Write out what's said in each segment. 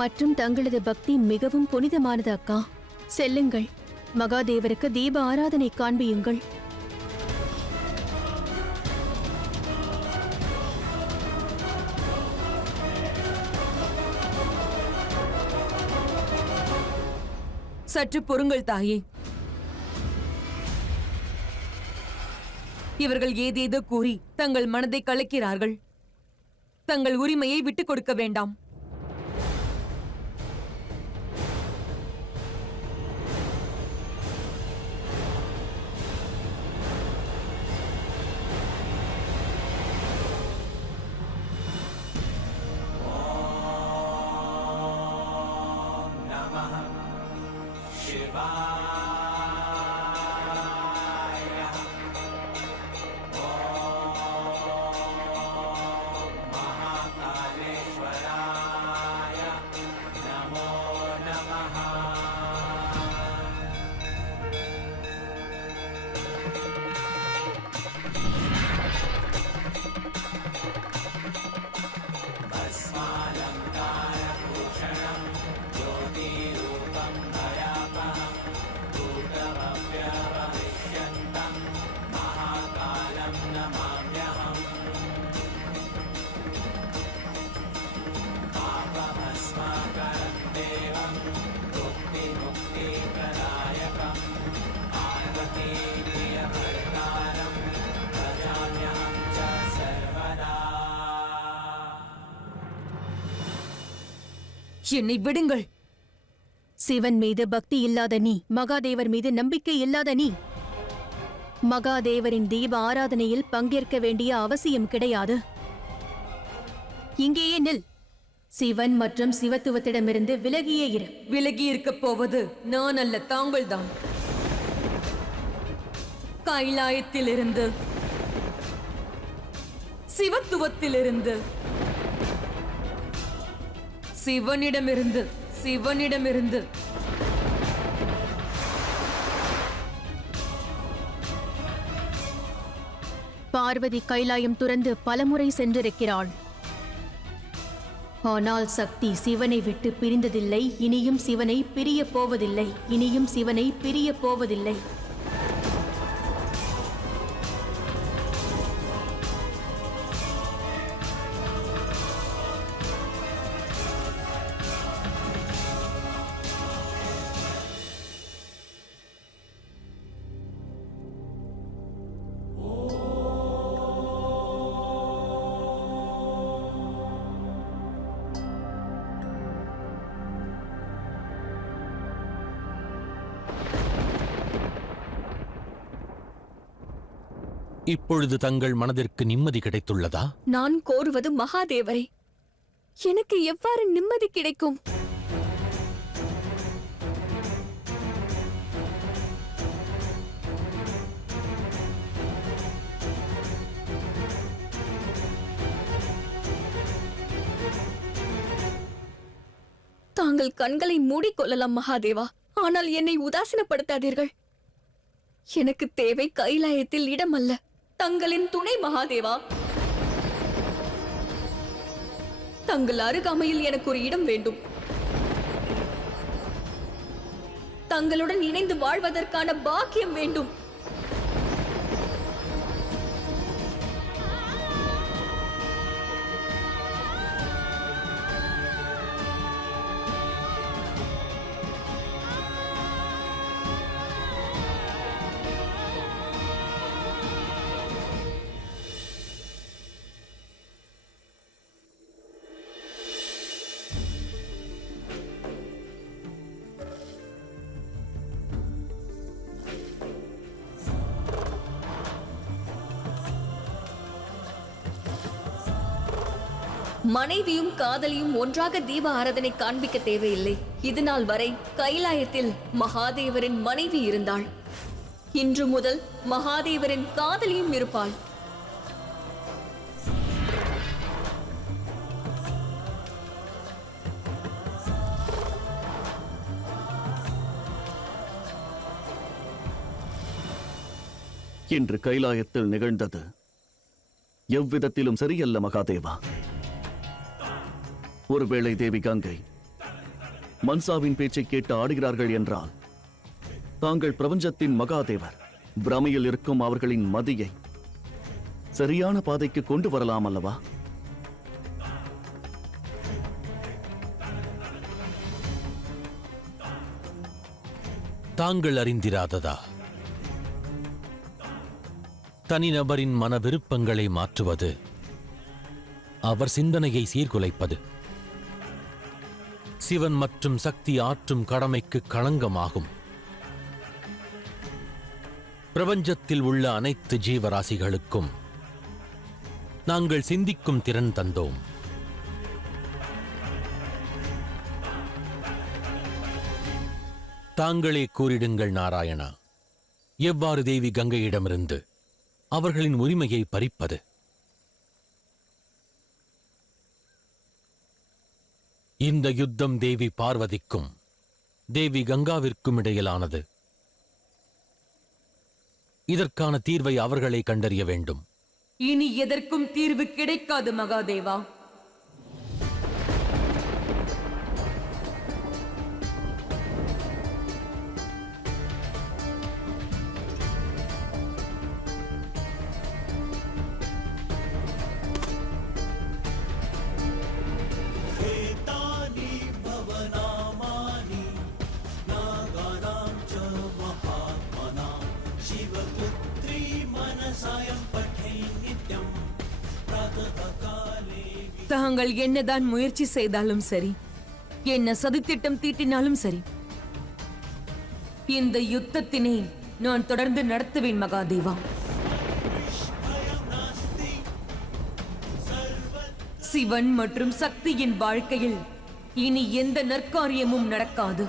மற்றும் தங்களது பக்தி மிகவும் புனிதமானது அக்கா. செல்லுங்கள், மகாதேவருக்கு தீப ஆராதனை காண்பியுங்கள். சற்று பொறுங்கள் தாயே. இவர்கள் ஏதேதோ கூறி தங்கள் மனதை கலக்கிறார்கள். தங்கள் உரிமையை விட்டுக் கொடுக்க வேண்டாம். என்னை விடுங்கள். சிவன் மீது பக்தி இல்லாத நீ, மகாதேவர் மீது நம்பிக்கை இல்லாத நீ, மகாதேவரின் தீப ஆராதனையில் பங்கேற்க வேண்டிய அவசியம் கிடையாது. இங்கேயே நில். சிவன் மற்றும் சிவத்துவத்திடமிருந்து விலகியே இரு. விலகி இருக்கப் போவது நான் அல்ல, தாங்கள்தான். கைலாயத்திலிருந்து, சிவத்துவத்திலிருந்து, சிவனிடமிருந்து பார்வதி கைலாயம் துறந்து பலமுறை சென்றிருக்கிறாள். ஆனால் சக்தி சிவனை விட்டு பிரிந்ததில்லை. இனியும் சிவனை பிரியப் போவதில்லை. இனியும் சிவனை பிரியப் போவதில்லை. இப்பொழுது தங்கள் மனதிற்கு நிம்மதி கிடைத்துள்ளதா? நான் கோருவது மகாதேவரை. எனக்கு எவ்வாறு நிம்மதி கிடைக்கும்? தாங்கள் கண்களை மூடிக்கொள்ளலாம் மகாதேவா, ஆனால் என்னை உதாசீனப்படுத்தாதீர்கள். எனக்கு தேவை கைலாயத்தில் இடம் அல்ல, தங்களின் துணை மகாதேவா. தங்கள் அருகாமையில் எனக்கு ஒரு இடம் வேண்டும். தங்களுடன் இணைந்து வாழ்வதற்கான பாக்கியம் வேண்டும். மனைவியும் காதலியும் ஒன்றாக தீப ஆராதனை காண்பிக்க தேவையில்லை. இது நாள் வரை கைலாயத்தில் மகாதேவரின் மனைவி இருந்தாள். இன்று முதல் மகாதேவரின் காதலியும் இருப்பாள். இன்று கைலாயத்தில் நிகழ்ந்தது எவ்விதத்திலும் சரியல்ல மகாதேவா. ஒருவேளை தேவி கங்கை மன்சாவின் பேச்சை கேட்டு ஆடுகிறார்கள் என்றால் தாங்கள் பிரபஞ்சத்தின் மகாதேவர். பிரமையில் இருக்கும் அவர்களின் மதியை சரியான பாதைக்கு கொண்டு வரலாம் அல்லவா? தாங்கள் அறிந்திராததா? தனிநபரின் மன விருப்பங்களை மாற்றுவது அவர் சிந்தனையை சீர்குலைப்பது. சிவன் மற்றும் சக்தி ஆற்றும் கடமைக்கு களங்கமாகும். பிரபஞ்சத்தில் உள்ள அனைத்து ஜீவராசிகளுக்கும் நாங்கள் சிந்திக்கும் திறன் தந்தோம். தாங்களே கூறிடுங்கள் நாராயணா, எவ்வாறு தேவி கங்கையிடமிருந்து அவர்களின் உரிமையை பறிப்பது? இந்த யுத்தம் தேவி பார்வதிக்கும் தேவி கங்காவிற்கும் இடையிலானது. இதற்கான தீர்வை அவர்களே கண்டறிய வேண்டும். இனி எதற்கும் தீர்வு கிடைக்காது மகாதேவா. தாங்கள் என்னதான் முயற்சி செய்தாலும் சரி, என்ன சதித்திட்டம் தீட்டினாலும் சரி, இந்த யுத்தத்தினை நான் தொடர்ந்து நடத்துவேன் மகாதேவா. சிவன் மற்றும் சக்தியின் வாழ்க்கையில் இனி எந்த நற்காரியமும் நடக்காது.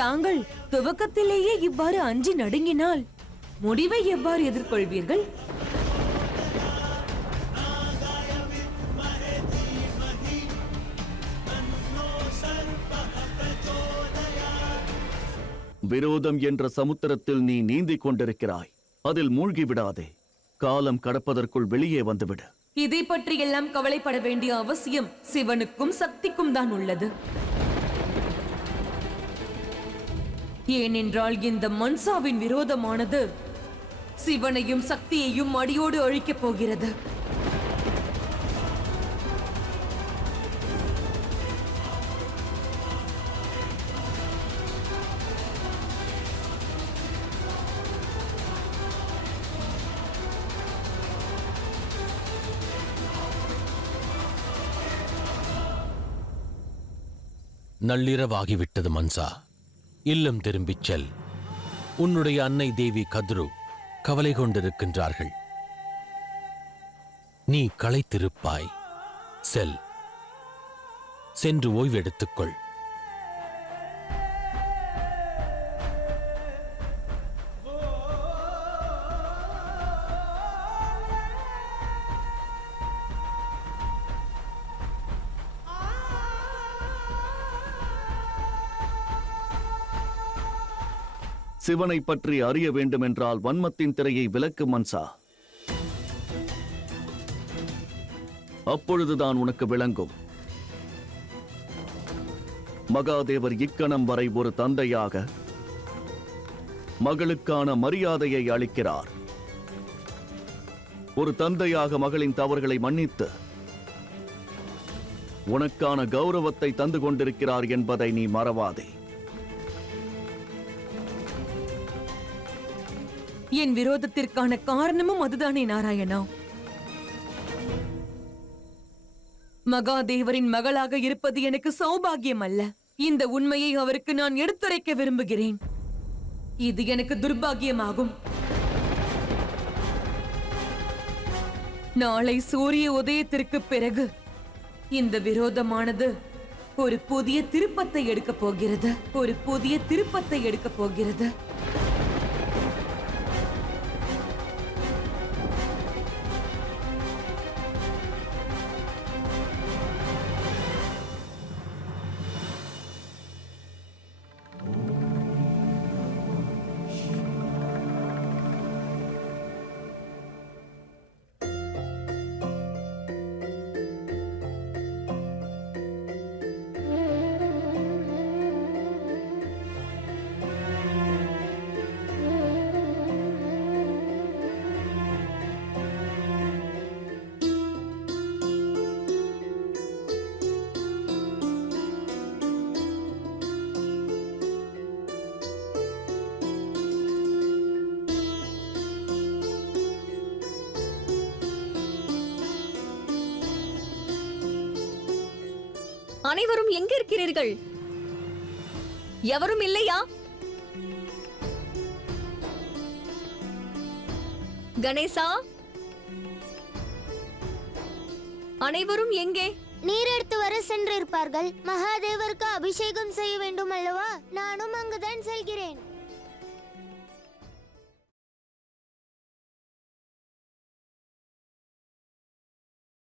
தாங்கள் துவக்கத்திலேயே இவ்வாறு அஞ்சி நடுங்கினால் முடிவை எவ்வாறு எதிர்கொள்வீர்கள்? விரோதம் என்ற சமுத்திரத்தில் நீ நீந்திக் கொண்டிருக்கிறாய். அதில் மூழ்கி விடாதே. காலம் கடப்பதற்குள் வெளியே வந்துவிடு. இதை பற்றியெல்லாம் கவலைப்பட வேண்டிய அவசியம் சிவனுக்கும் சக்திக்கும் தான் உள்ளது. ஏனென்றால் இந்த மன்சாவின் விரோதமானது சிவனையும் சக்தியையும் அடியோடு அழிக்கப் போகிறது. நள்ளிரவாகிவிட்டது மன்சா. இல்லம் திரும்பிச் செல். உன்னுடைய அன்னை தேவி கத்ரு கவலை கொண்டிருக்கின்றார்கள். நீ களைத்திருப்பாய். செல், சென்று ஓய்வெடுத்துக்கொள். சிவனை பற்றி அறிய வேண்டுமென்றால் வன்மத்தின் திரையை விலக்கு மன்சா. அப்பொழுதுதான் உனக்கு விளங்கும். மகாதேவர் இக்கணம் வரை ஒரு தந்தையாக மகளுக்கான மரியாதையை அளிக்கிறார். ஒரு தந்தையாக மகளின் தவறுகளை மன்னித்து உனக்கான கௌரவத்தை தந்து கொண்டிருக்கிறார் என்பதை நீ மறவாதே. என் விரோதத்திற்கான காரணமும் அதுதானே நாராயணா. மகாதேவரின் மகளாக இருப்பது எனக்கு சௌபாகியம் அல்ல. இந்த உண்மையை அவருக்கு நான் எடுத்துரைக்க விரும்புகிறேன். இது எனக்கு துர்பாகியமாகும். நாளை சூரிய உதயத்திற்கு பிறகு இந்த விரோதமானது ஒரு புதிய திருப்பத்தை எடுக்கப் போகிறது. ஒரு புதிய திருப்பத்தை எடுக்கப் போகிறது. அனைவரும் எங்க இருக்கிறீர்கள்? எவரும் இல்லையா? கணேசா, அனைவரும் எங்கே? நீர் எடுத்து வர சென்றிருப்பார்கள். மகாதேவருக்கு அபிஷேகம் செய்ய வேண்டும் அல்லவா? நானும் அங்குதான் செல்கிறேன்.